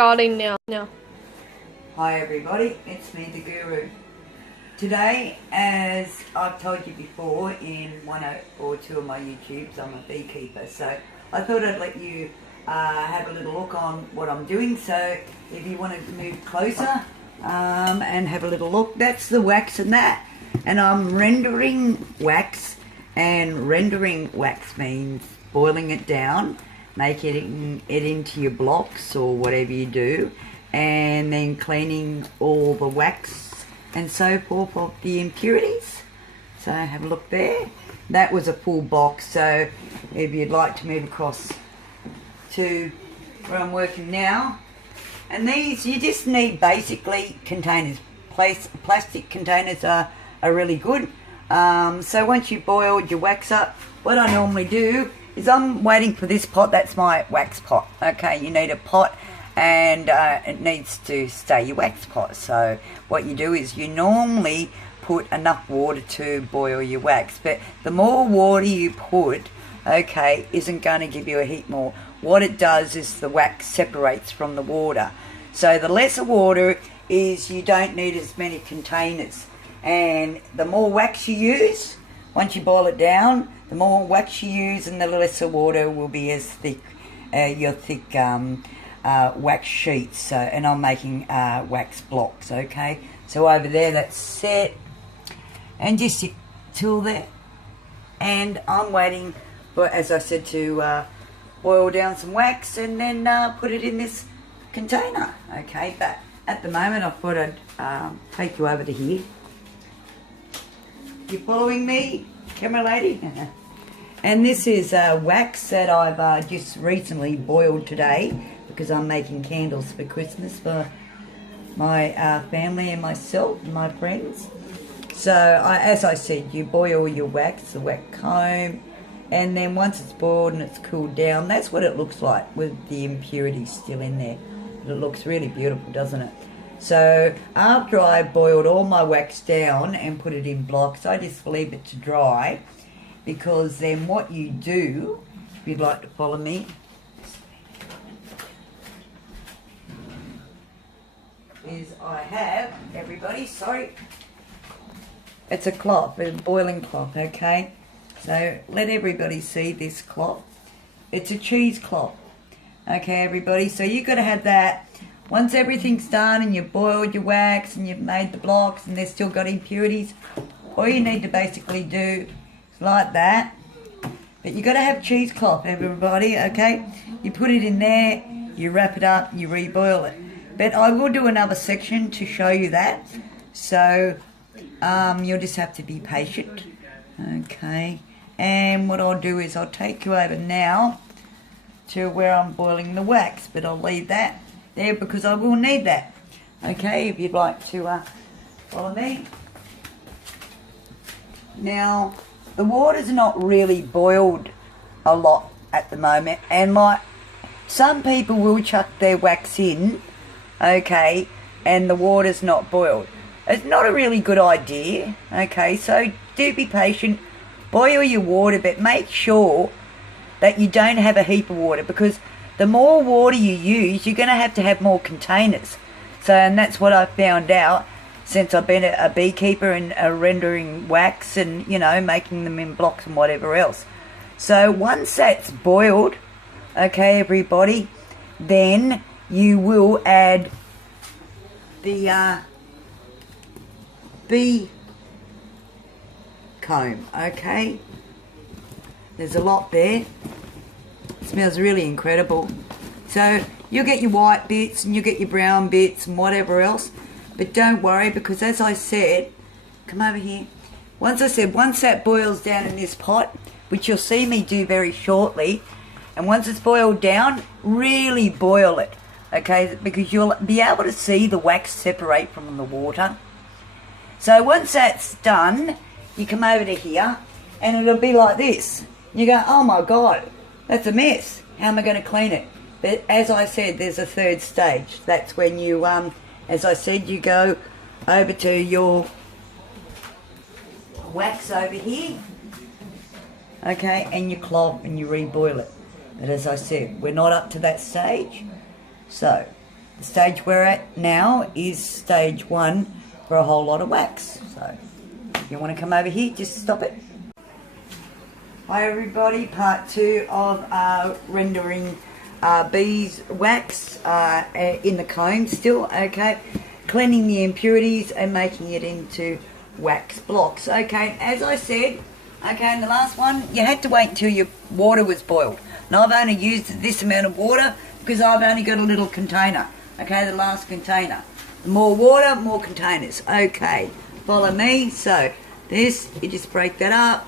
starting now. Hi everybody, it's me, the Guru. Today, as I've told you before in one or two of my YouTubes, I'm a beekeeper, so I thought I'd let you have a little look on what I'm doing. So if you want to move closer and have a little look, that's the wax and that. And I'm rendering wax, and rendering wax means boiling it down, making it into your blocks or whatever you do, and then cleaning all the wax and so forth of the impurities. So have a look there. That was a full box, so if you'd like to move across to where I'm working now. And these, you just need basically containers. Plastic containers are really good. So once you've boiled your wax up, what I normally do is I'm waiting for this pot. That's my wax pot. Okay, you need a pot, and it needs to stay your wax pot. So what you do is you normally put enough water to boil your wax, but the more water you put, okay, isn't going to give you a heat more. What it does is the wax separates from the water. So the lesser water is you don't need as many containers, and the more wax you use, once you boil it down, the more wax you use and the lesser water will be as thick, your thick wax sheets. So, and I'm making wax blocks, okay? So over there, that's set, and just sit till there. And I'm waiting for, as I said, to boil down some wax and then put it in this container, okay? But at the moment, I thought I'd take you over to here. You following me, camera lady? And this is wax that I've just recently boiled today because I'm making candles for Christmas for my family and myself and my friends. So as I said, you boil your wax, the wax comb, and then once it's boiled and it's cooled down, that's what it looks like with the impurities still in there. It looks really beautiful, doesn't it? So after I boiled all my wax down and put it in blocks, I just leave it to dry, because then what you do, if you'd like to follow me, is I have, everybody, sorry, it's a cloth, a boiling cloth, okay? So let everybody see this cloth. It's a cheesecloth, okay, everybody? So you've got to have that. Once everything's done and you've boiled your wax and you've made the blocks and they've still got impurities, all you need to basically do is like that. But you've got to have cheesecloth, everybody, okay? You put it in there, you wrap it up, you reboil it. But I will do another section to show you that. So you'll just have to be patient, okay? And what I'll do is I'll take you over now to where I'm boiling the wax, but I'll leave that there because I will need that, okay, if you'd like to follow me. Now, the water's not really boiled a lot at the moment, and like some people will chuck their wax in, okay, and the water's not boiled. It's not a really good idea, okay, so do be patient, boil your water, but make sure that you don't have a heap of water, because the more water you use, you're going to have more containers. So, and that's what I found out since I've been a beekeeper and rendering wax and, you know, making them in blocks and whatever else. So once that's boiled, okay, everybody, then you will add the bee comb, okay? There's a lot there. It smells really incredible. So you'll get your white bits and you'll get your brown bits and whatever else. But don't worry, because as I said, come over here. Once that boils down in this pot, which you'll see me do very shortly, and once it's boiled down, really boil it, okay? Because you'll be able to see the wax separate from the water. So once that's done, you come over to here, and it'll be like this. You go, oh my God, that's a mess. How am I going to clean it? But as I said, there's a third stage. That's when you, as I said, you go over to your wax over here, okay, and you clog and you reboil it. But as I said, we're not up to that stage. So stage we're at now is stage 1 for a whole lot of wax. So if you want to come over here, just stop it. Hi everybody, part 2 of rendering beeswax in the comb still, okay, cleaning the impurities and making it into wax blocks. Okay, as I said, okay, in the last one you had to wait until your water was boiled. Now I've only used this amount of water because I've only got a little container, okay, the last container. The more water, more containers. Okay, follow me. So this, you just break that up,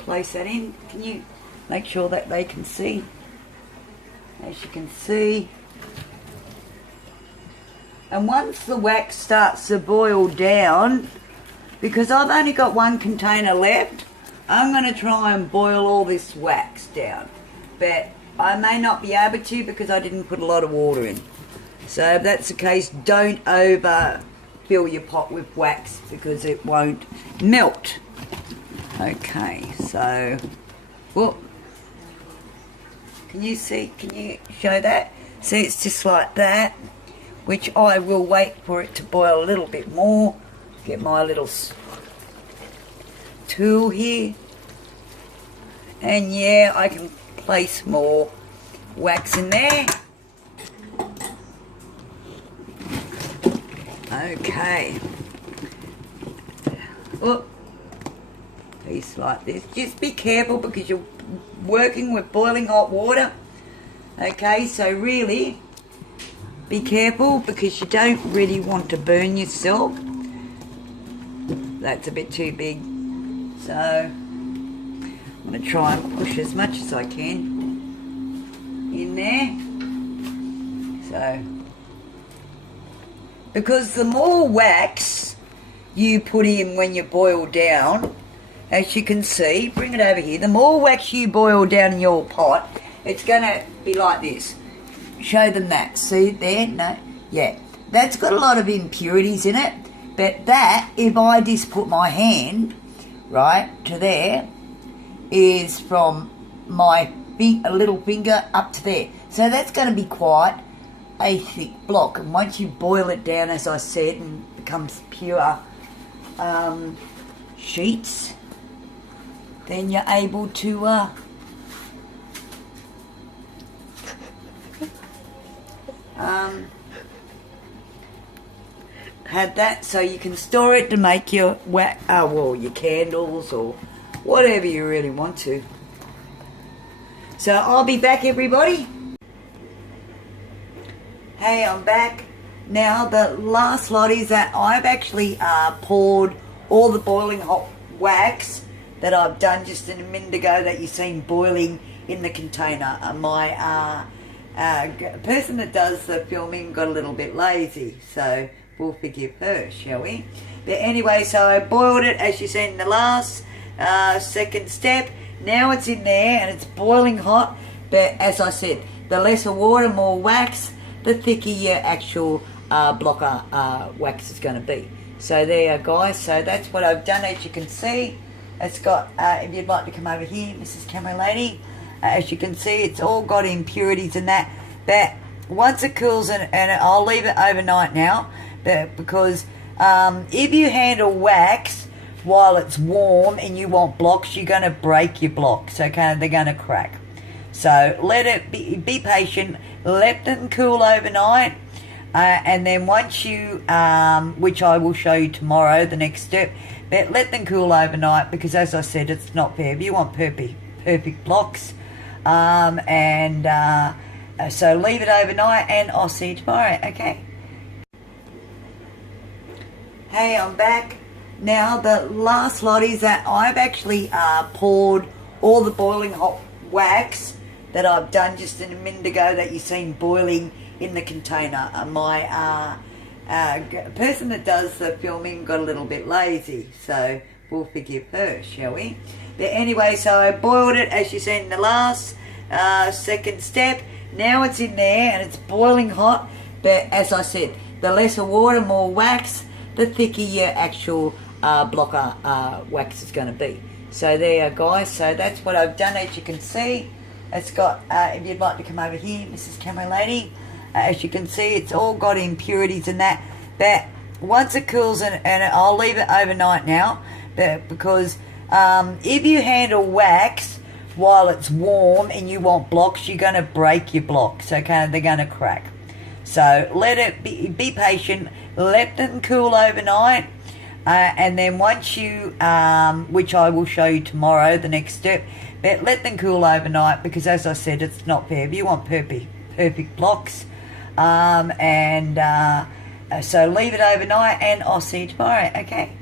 place that in. Can you make sure that they can see? As you can see. And once the wax starts to boil down, because I've only got one container left, I'm going to try and boil all this wax down. But I may not be able to because I didn't put a lot of water in. So if that's the case, don't overfill your pot with wax because it won't melt. Okay, so, well, can you see, can you show that? See, it's just like that, which I will wait for it to boil a little bit more. Get my little tool here. And yeah, I can place more wax in there. Okay. Whoop. Piece like this. Just be careful because you're working with boiling hot water. Okay, so really be careful because you don't really want to burn yourself. That's a bit too big. So I'm going to try and push as much as I can in there. So, because the more wax you put in when you boil down, as you can see, bring it over here, the more wax you boil down in your pot, it's going to be like this. Show them that. See there? No? Yeah. That's got a lot of impurities in it. But that, if I just put my hand, right, to there, is from my little finger up to there. So that's going to be quite a thick block. And once you boil it down, as I said, and it becomes pure sheets, then you're able to have that, so you can store it to make your your candles or whatever you really want to. So I'll be back, everybody. Hey, I'm back. Now the last lot is that I've actually poured all the boiling hot wax that I've done just a minute ago that you've seen boiling in the container. My person that does the filming got a little bit lazy, so we'll forgive her, shall we? But anyway, so I boiled it as you seen in the last second step. Now it's in there and it's boiling hot, but as I said, the lesser water, more wax, the thicker your actual blocker wax is going to be. So there, guys, so that's what I've done. As you can see, it's got, if you'd like to come over here, Mrs. Camera Lady, as you can see, it's all got impurities in that. But once it cools, and I'll leave it overnight now, because if you handle wax while it's warm and you want blocks, you're going to break your blocks, okay? They're going to crack. So let it be patient, let them cool overnight, and then once you, which I will show you tomorrow, the next step, but let them cool overnight, because as I said, it's not fair. If you want perfect blocks, so leave it overnight and I'll see you tomorrow, okay? Hey, I'm back. Now the last lot is that I've actually poured all the boiling hot wax that I've done just a minute ago that you've seen boiling in the container. My person that does the filming got a little bit lazy, so we'll forgive her, shall we? But anyway, so I boiled it as you seen in the last second step. Now it's in there and it's boiling hot, but as I said, the lesser water, more wax, the thicker your actual blocker wax is going to be. So there, guys, so that's what I've done. As you can see, It's got, if you'd like to come over here, Mrs. Camera Lady, as you can see, it's all got impurities in that. But once it cools, and I'll leave it overnight now, because if you handle wax while it's warm and you want blocks, you're going to break your blocks, okay? They're going to crack. So let it be patient, let them cool overnight, and then once you, which I will show you tomorrow, the next step, but let them cool overnight, because as I said, it's not fair. If you want perfect blocks, so leave it overnight, and I'll see you tomorrow, okay?